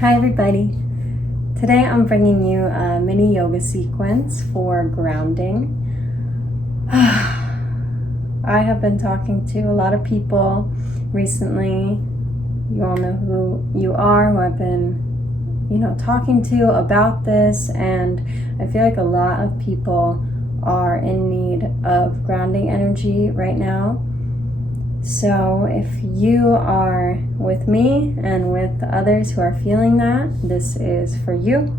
Hi everybody. Today I'm bringing you a mini yoga sequence for grounding. I have been talking to a lot of people recently. You all know who you are, who I've been, talking to about this, and I feel like a lot of people are in need of grounding energy right now. So if you are with me and with others who are feeling that, this is for you.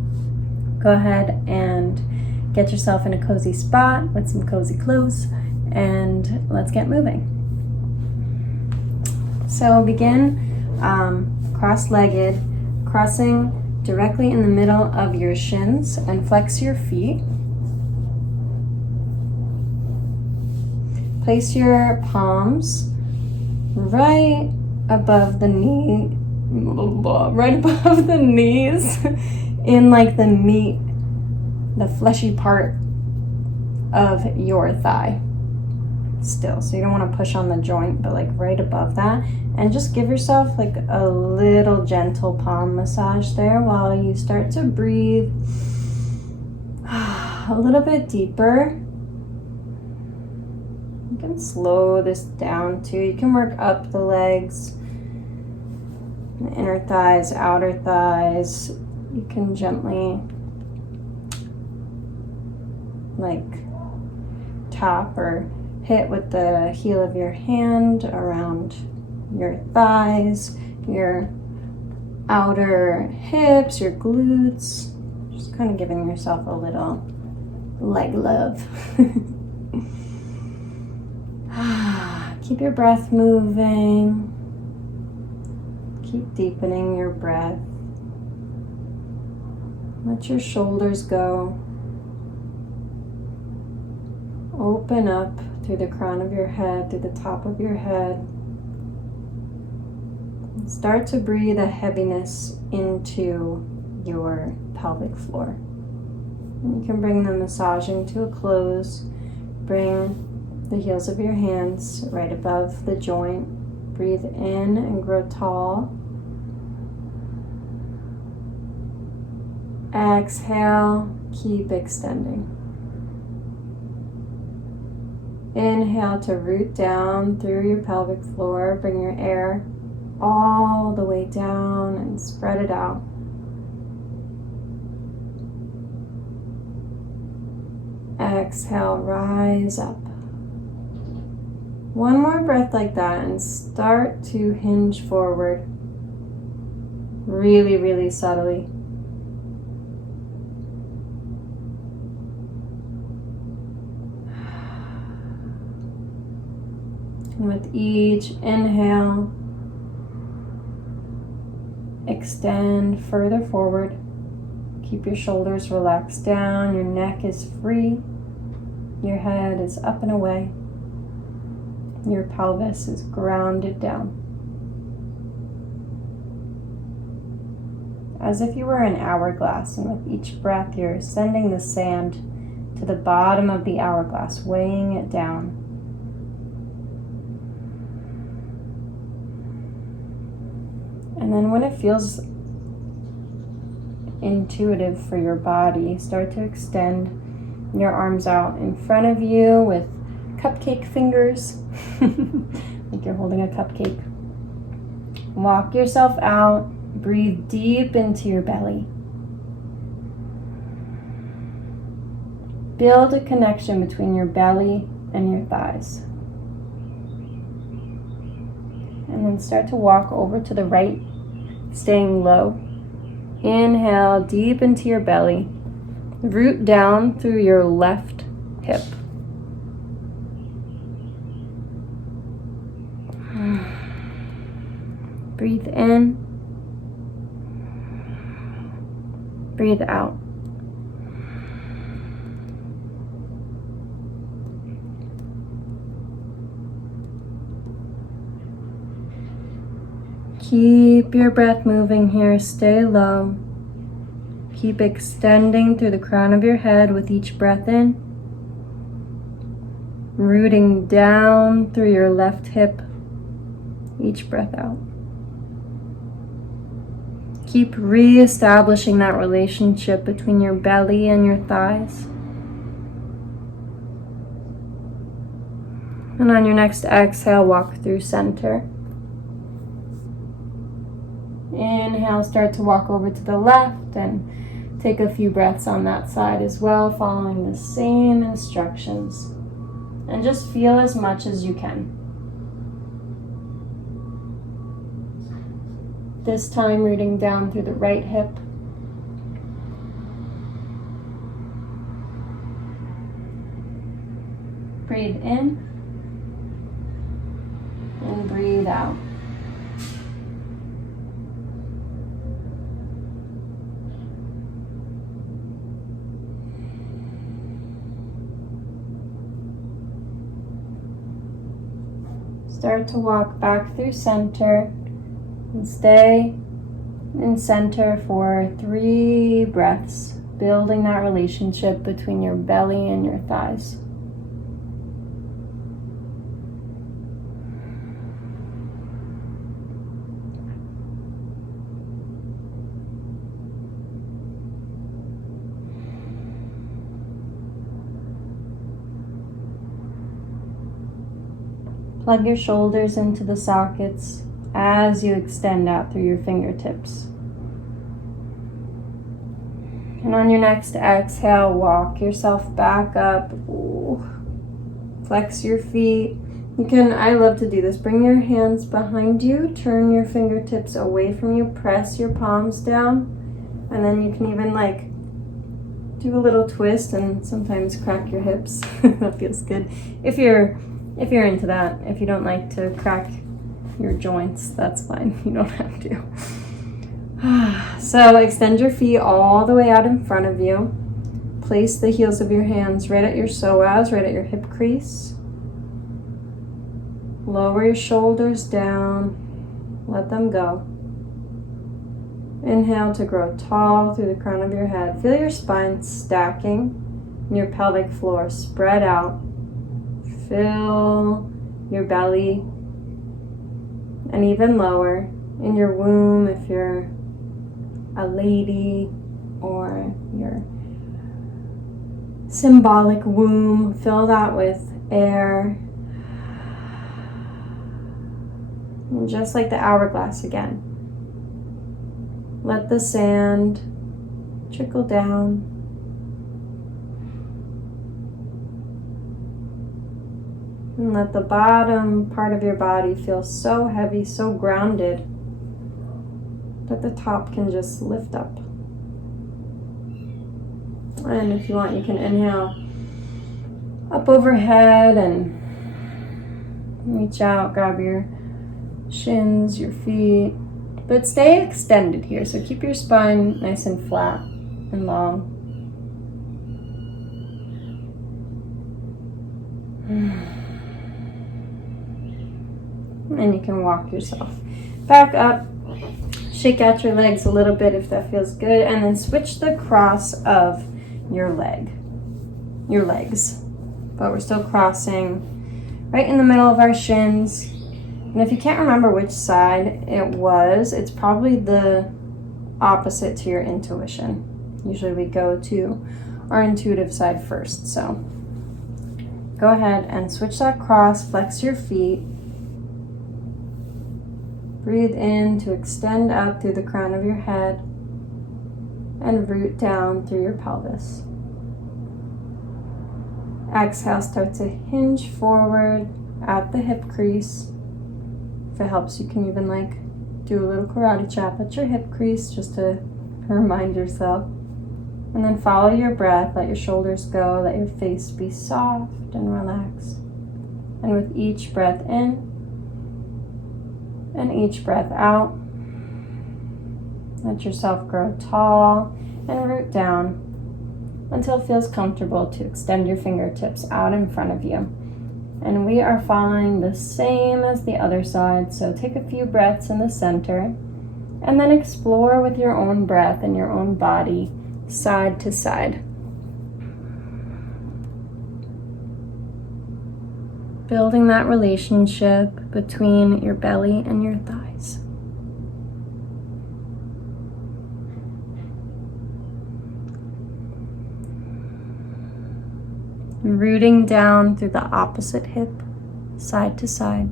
Go ahead and get yourself in a cozy spot with some cozy clothes, and let's get moving. So begin cross-legged, crossing directly in the middle of your shins, and flex your feet. Place your palms right above the knees in like the meat, the fleshy part of your thigh still. So you don't want to push on the joint, but like right above that. And just give yourself like a little gentle palm massage there while you start to breathe a little bit deeper. You can slow this down too. You can work up the legs, the inner thighs, outer thighs. You can gently like tap or hit with the heel of your hand around your thighs, your outer hips, your glutes. Just kind of giving yourself a little leg love. Keep your breath moving. Keep deepening your breath. Let your shoulders go. Open up through the crown of your head, through the top of your head. Start to breathe a heaviness into your pelvic floor. And you can bring the massaging to a close. Bring the heels of your hands right above the joint. Breathe in and grow tall. Exhale, keep extending. Inhale to root down through your pelvic floor. Bring your air all the way down and spread it out. Exhale, rise up. One more breath like that and start to hinge forward. Really, really subtly. And with each inhale, extend further forward. Keep your shoulders relaxed down. Your neck is free. Your head is up and away. Your pelvis is grounded down. As if you were an hourglass, and with each breath you're sending the sand to the bottom of the hourglass, weighing it down. And then when it feels intuitive for your body, start to extend your arms out in front of you with cupcake fingers, like you're holding a cupcake. Walk yourself out. Breathe deep into your belly. Build a connection between your belly and your thighs. And then start to walk over to the right, staying low. Inhale deep into your belly. Root down through your left hip. Breathe in. Breathe out. Keep your breath moving here. Stay low. Keep extending through the crown of your head with each breath in. Rooting down through your left hip. Each breath out. Keep re-establishing that relationship between your belly and your thighs. And on your next exhale, walk through center. Inhale, start to walk over to the left and take a few breaths on that side as well, following the same instructions. And just feel as much as you can. This time, rooting down through the right hip. Breathe in and breathe out. Start to walk back through center and stay in center for 3 breaths, building that relationship between your belly and your thighs. Plug your shoulders into the sockets as you extend out through your fingertips. And on your next exhale, walk yourself back up. Ooh. Flex your feet. I love to do this. Bring your hands behind you, turn your fingertips away from you, press your palms down, and then you can even do a little twist and sometimes crack your hips. That feels good. If you're into that. If you don't like to crack your joints, that's fine. You don't have to. So extend your feet all the way out in front of you. Place the heels of your hands right at your psoas, right at your hip crease. Lower your shoulders down. Let them go. Inhale to grow tall through the crown of your head. Feel your spine stacking and your pelvic floor spread out. Fill your belly and even lower in your womb if you're a lady, or your symbolic womb. Fill that with air. And just like the hourglass again, let the sand trickle down. And let the bottom part of your body feel so heavy, so grounded, that the top can just lift up. And if you want, you can inhale up overhead and reach out, grab your shins, your feet, but stay extended here. So keep your spine nice and flat and long. And you can walk yourself back up. Shake out your legs a little bit if that feels good, and then switch the cross of your legs. But we're still crossing right in the middle of our shins. And if you can't remember which side it was, it's probably the opposite to your intuition. Usually we go to our intuitive side first. So go ahead and switch that cross, flex your feet. Breathe in to extend out through the crown of your head and root down through your pelvis. Exhale, start to hinge forward at the hip crease. If it helps, you can even do a little karate chop at your hip crease just to remind yourself. And then follow your breath, let your shoulders go, let your face be soft and relaxed. And with each breath in, and each breath out, let yourself grow tall and root down until it feels comfortable to extend your fingertips out in front of you. And we are following the same as the other side, so take a few breaths in the center and then explore with your own breath and your own body side to side. Building that relationship between your belly and your thighs. rooting down through the opposite hip, side to side.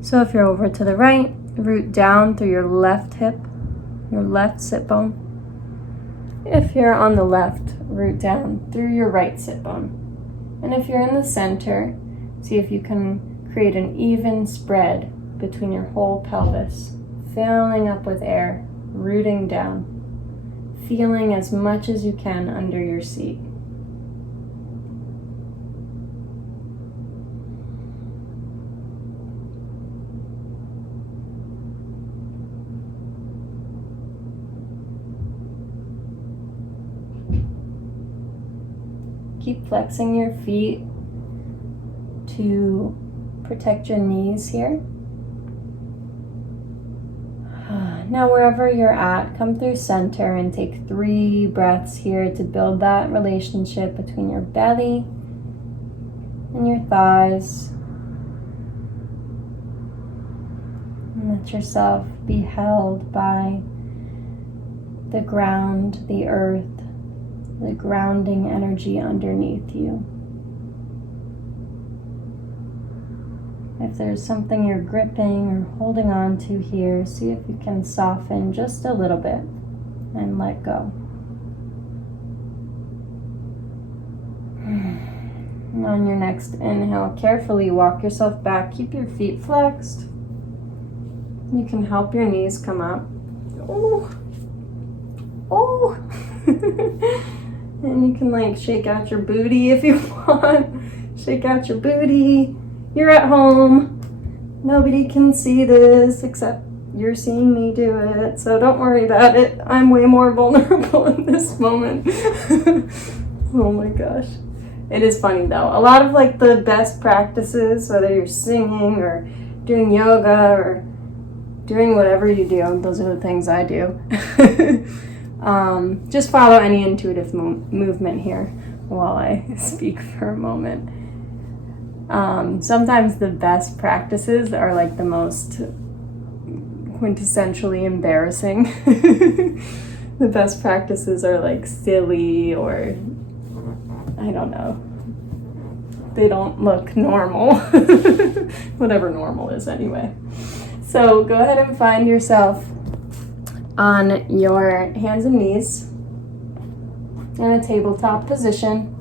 So if you're over to the right, root down through your left hip, your left sit bone. If you're on the left, root down through your right sit bone. And if you're in the center, see if you can create an even spread between your whole pelvis, filling up with air, rooting down, feeling as much as you can under your seat. Keep flexing your feet to protect your knees here. Now wherever you're at, come through center and take 3 breaths here to build that relationship between your belly and your thighs. And let yourself be held by the ground, the earth, the grounding energy underneath you. If there's something you're gripping or holding on to here, see if you can soften just a little bit and let go. And on your next inhale, carefully walk yourself back. Keep your feet flexed. You can help your knees come up. Oh! Oh! And you can shake out your booty if you want. Shake out your booty. You're at home. Nobody can see this except you're seeing me do it. So don't worry about it. I'm way more vulnerable in this moment. Oh my gosh. It is funny though. A lot of the best practices, whether you're singing or doing yoga or doing whatever you do, those are the things I do. Just follow any intuitive movement here while I speak for a moment. Sometimes the best practices are the most quintessentially embarrassing. The best practices are silly or I don't know. They don't look normal. Whatever normal is anyway. So go ahead and find yourself on your hands and knees in a tabletop position.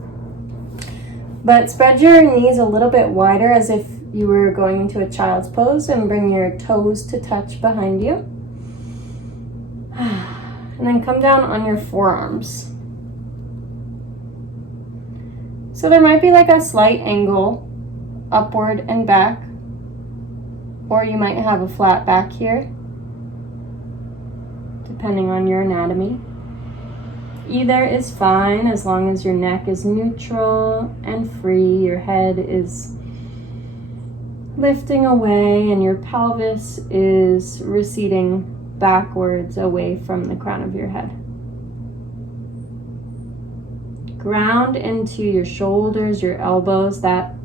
But spread your knees a little bit wider as if you were going into a child's pose, and bring your toes to touch behind you. And then come down on your forearms. So there might be a slight angle upward and back, or you might have a flat back here, depending on your anatomy. Either is fine as long as your neck is neutral and free, your head is lifting away, and your pelvis is receding backwards away from the crown of your head. Ground into your shoulders, your elbows, that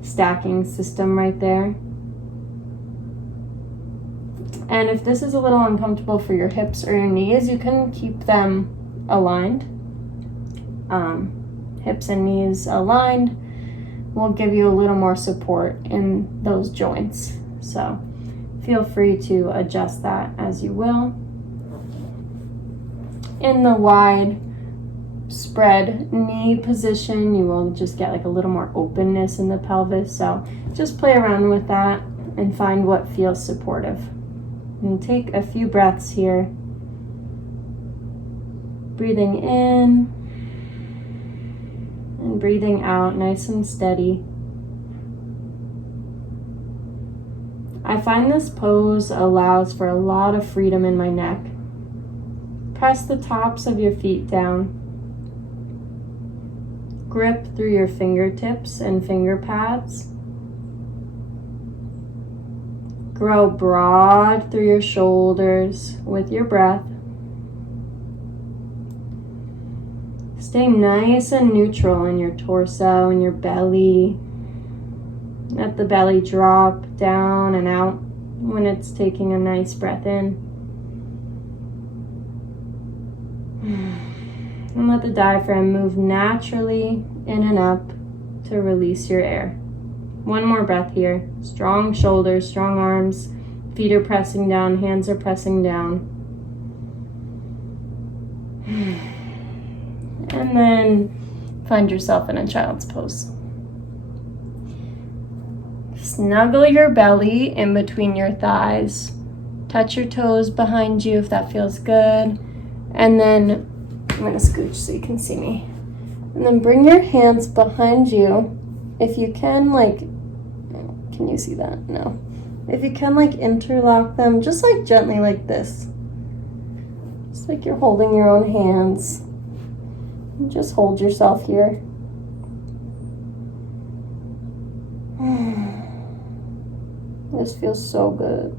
stacking system right there. And if this is a little uncomfortable for your hips or your knees, you can keep them aligned. Hips and knees aligned will give you a little more support in those joints. So feel free to adjust that as you will. In the wide spread knee position, you will just get a little more openness in the pelvis. So just play around with that and find what feels supportive. And take a few breaths here. Breathing in and breathing out, nice and steady. I find this pose allows for a lot of freedom in my neck. Press the tops of your feet down. Grip through your fingertips and finger pads. Grow broad through your shoulders with your breath. Stay nice and neutral in your torso and your belly. Let the belly drop down and out when it's taking a nice breath in. And let the diaphragm move naturally in and up to release your air. One more breath here. Strong shoulders, strong arms. Feet are pressing down, hands are pressing down. And then find yourself in a child's pose. Snuggle your belly in between your thighs. Touch your toes behind you if that feels good. And then, I'm going to scooch so you can see me. And then bring your hands behind you. If you can, can you see that? No. If you can, interlock them, just gently like this. Just like you're holding your own hands. And just hold yourself here. This feels so good.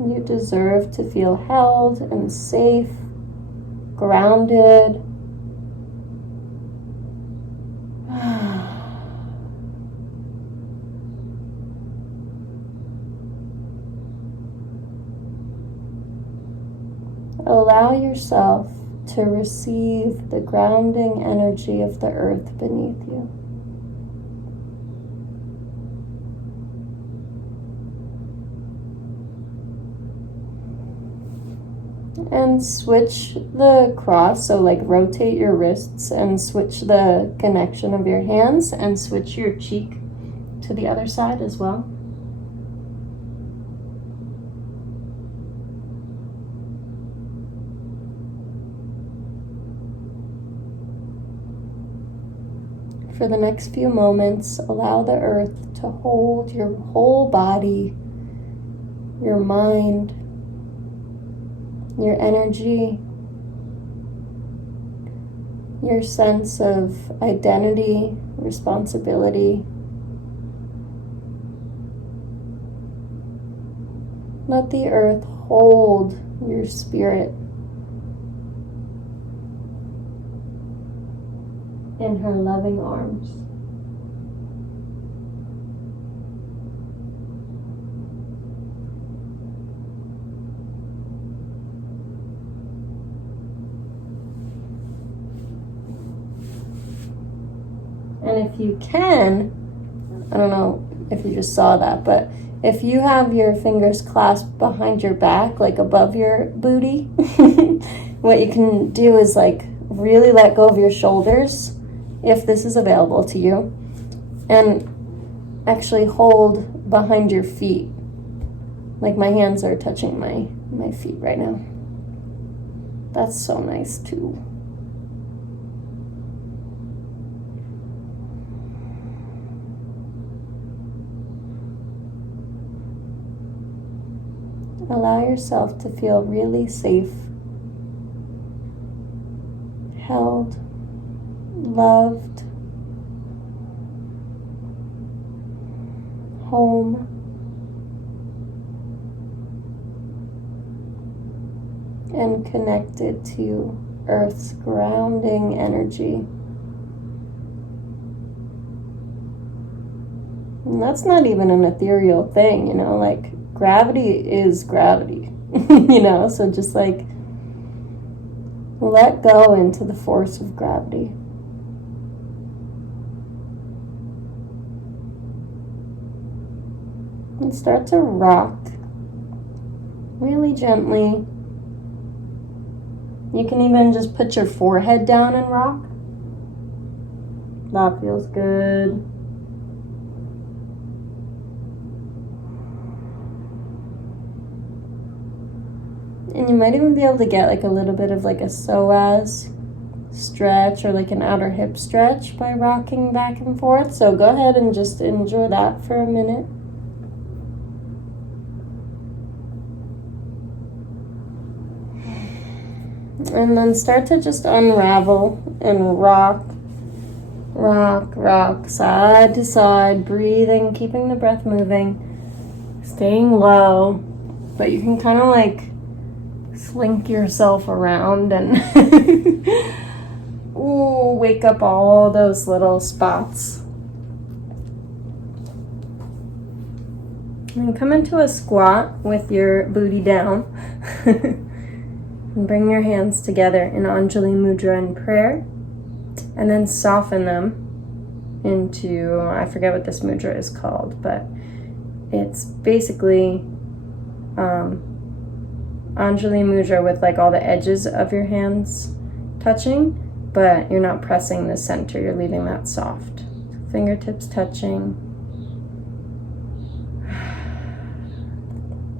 You deserve to feel held and safe, grounded. Allow yourself to receive the grounding energy of the earth beneath you. And switch the cross, so rotate your wrists and switch the connection of your hands and switch your cheek to the other side as well. For the next few moments, allow the earth to hold your whole body, your mind, your energy, your sense of identity, responsibility. Let the earth hold your spirit in her loving arms. And if you can, I don't know if you just saw that, but if you have your fingers clasped behind your back, above your booty, what you can do is really let go of your shoulders, if this is available to you, and actually hold behind your feet. My hands are touching my feet right now. That's so nice too. Allow yourself to feel really safe, held, loved, home, and connected to Earth's grounding energy. And that's not even an ethereal thing, gravity is gravity, so just let go into the force of gravity. And start to rock really gently. You can even just put your forehead down and rock. That feels good. And you might even be able to get a little bit of a psoas stretch or an outer hip stretch by rocking back and forth. So go ahead and just enjoy that for a minute. And then start to just unravel and rock, side to side, breathing, keeping the breath moving, staying low, but you can kind of slink yourself around and wake up all those little spots. And come into a squat with your booty down. And bring your hands together in Anjali Mudra in prayer. And then soften them into, I forget what this mudra is called, but it's basically Anjali Mudra with like all the edges of your hands touching, but you're not pressing the center, you're leaving that soft. Fingertips touching.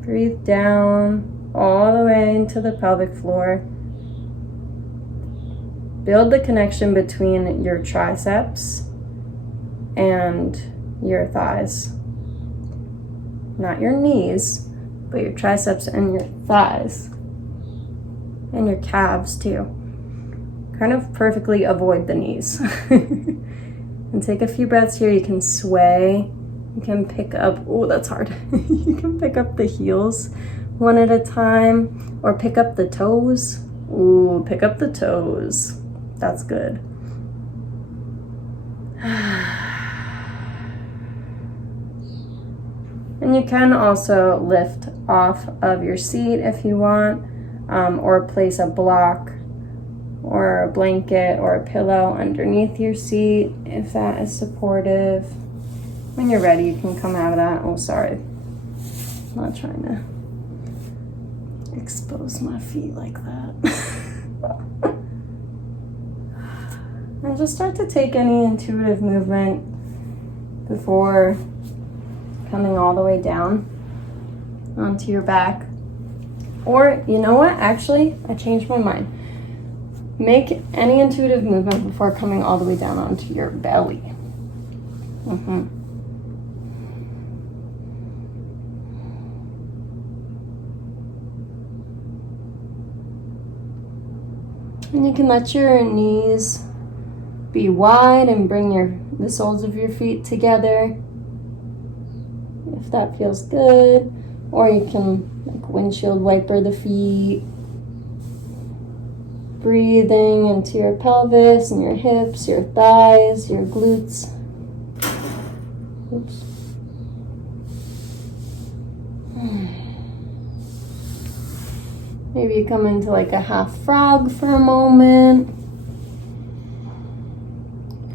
Breathe down all the way into the pelvic floor. Build the connection between your triceps and your thighs. Not your knees, but your triceps and your thighs. And your calves too. Kind of perfectly avoid the knees. And take a few breaths here. You can sway. You can pick up, oh, that's hard. You can pick up the heels one at a time, or pick up the toes. Ooh, pick up the toes. That's good. And you can also lift off of your seat if you want, or place a block or a blanket or a pillow underneath your seat if that is supportive. When you're ready, you can come out of that. Oh, sorry. I'm not trying to expose my feet like that. And just start to take any intuitive movement before coming all the way down onto your back. Or, you know what? Actually, I changed my mind. Make any intuitive movement before coming all the way down onto your belly. And you can let your knees be wide and bring the soles of your feet together if that feels good. Or you can like windshield wiper the feet. Breathing into your pelvis and your hips, your thighs, your glutes. Oops. Maybe you come into like a half frog for a moment.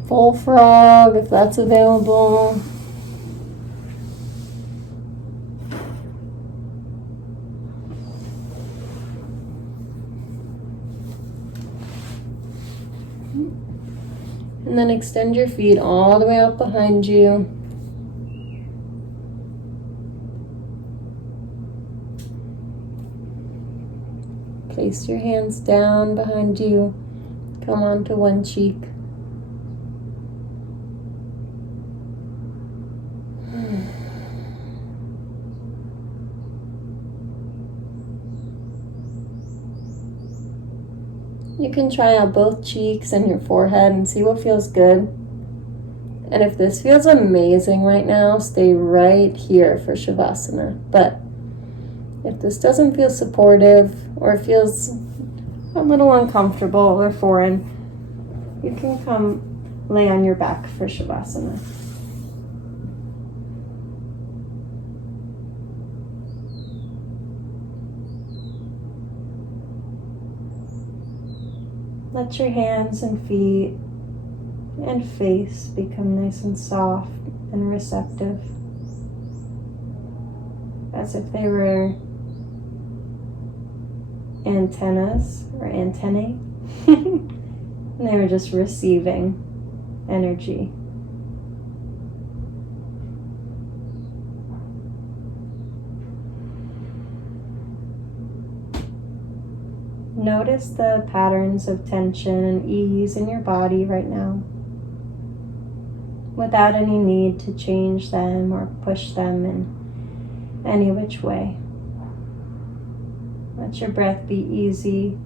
Full frog if that's available. And then extend your feet all the way out behind you. Place your hands down behind you. Come onto one cheek. You can try out both cheeks and your forehead and see what feels good. And if this feels amazing right now, stay right here for Shavasana. But if this doesn't feel supportive or feels a little uncomfortable or foreign, you can come lay on your back for Shavasana. Let your hands and feet and face become nice and soft and receptive, as if they were antennas or antennae, and they were just receiving energy. Notice the patterns of tension and ease in your body right now, without any need to change them or push them in any which way. Let your breath be easy.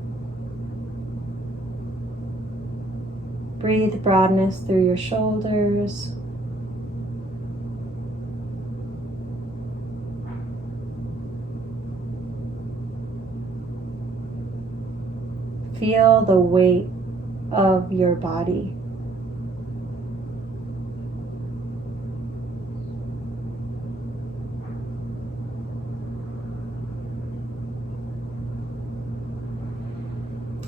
Breathe broadness through your shoulders. Feel the weight of your body.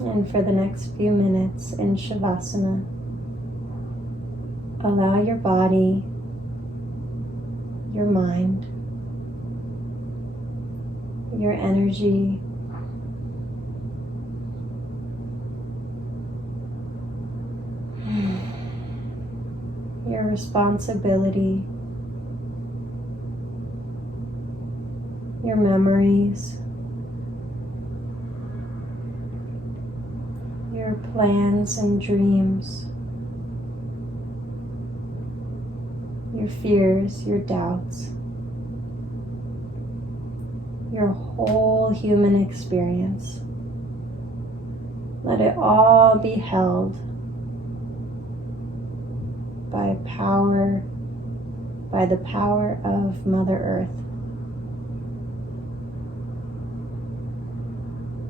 And for the next few minutes in Shavasana, allow your body, your mind, your energy, your responsibility, your memories, your plans and dreams, your fears, your doubts, your whole human experience. Let it all be held by the power of Mother Earth,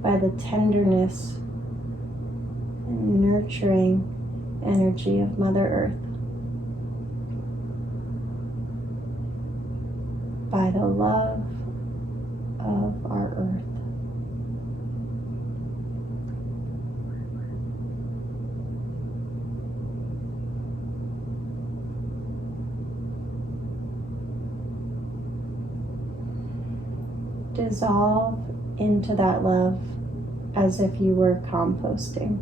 by the tenderness and nurturing energy of Mother Earth, by the love of our earth. Dissolve into that love as if you were composting.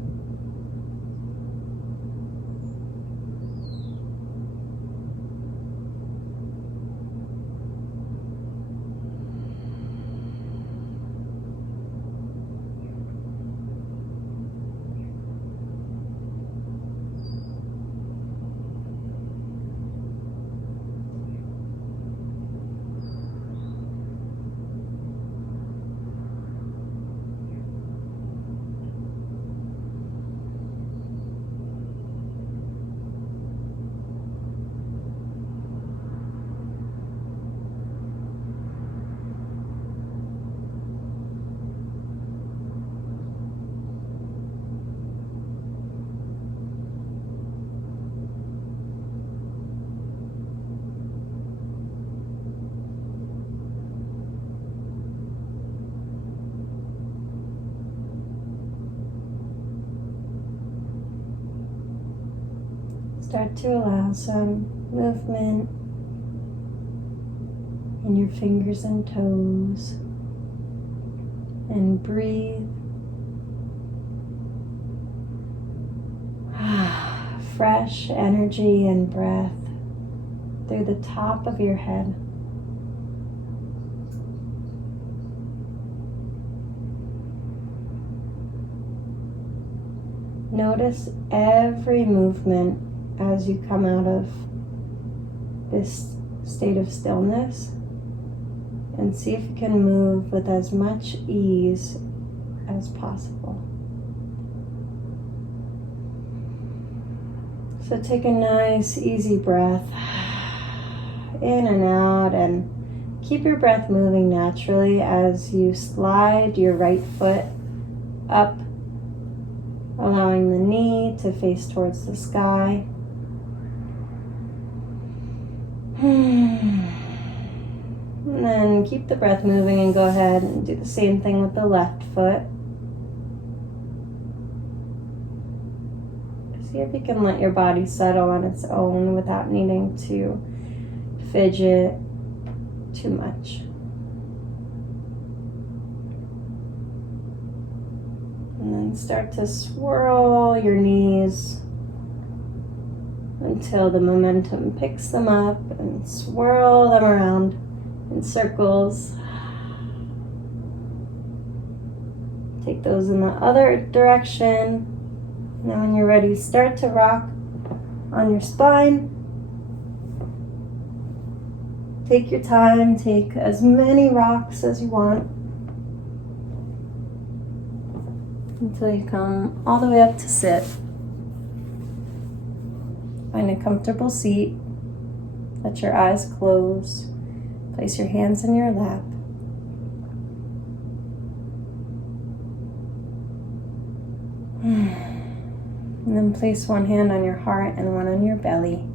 Start to allow some movement in your fingers and toes, and breathe fresh energy and breath through the top of your head. Notice every movement as you come out of this state of stillness, and see if you can move with as much ease as possible. So take a nice easy breath in and out, and keep your breath moving naturally as you slide your right foot up, allowing the knee to face towards the sky. And then keep the breath moving and go ahead and do the same thing with the left foot. See if you can let your body settle on its own without needing to fidget too much. And then start to swirl your knees until the momentum picks them up, and swirl them around in circles. Take those in the other direction. Now when you're ready, start to rock on your spine. Take your time, take as many rocks as you want until you come all the way up to sit. Find a comfortable seat. Let your eyes close. Place your hands in your lap. And then place one hand on your heart and one on your belly.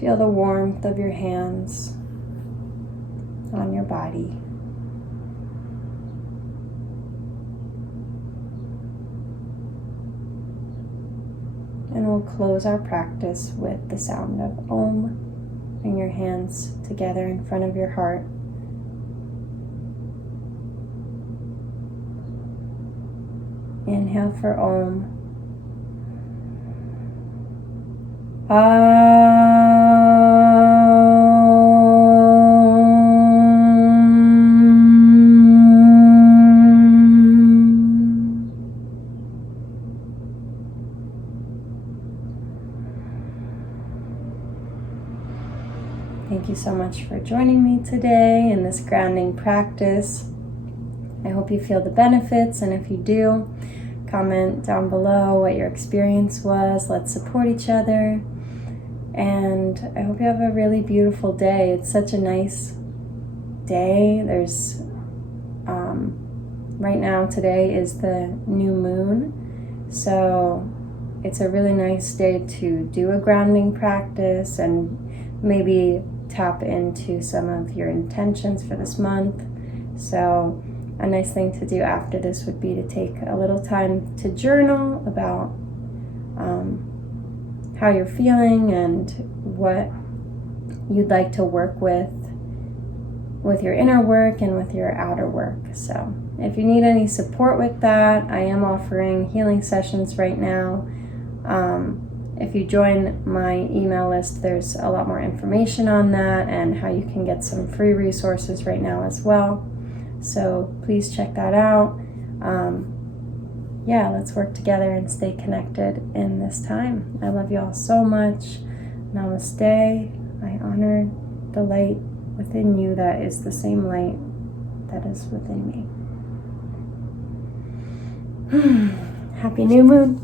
Feel the warmth of your hands on your your body. And we'll close our practice with the sound of Om. Bring your hands together in front of your heart. Inhale for Om. Thank you so much for joining me today in this grounding practice. I hope you feel the benefits, and if you do, comment down below what your experience was. Let's support each other, and I hope you have a really beautiful day. It's such a nice day. There's right now, today is the new moon, so it's a really nice day to do a grounding practice and maybe tap into some of your intentions for this month. So a nice thing to do after this would be to take a little time to journal about how you're feeling and what you'd like to work with your inner work and with your outer work. So if you need any support with that, I am offering healing sessions right now. If you join my email list, there's a lot more information on that and how you can get some free resources right now as well. So please check that out. Let's work together and stay connected in this time. I love you all so much. Namaste. I honor the light within you that is the same light that is within me. Happy new moon.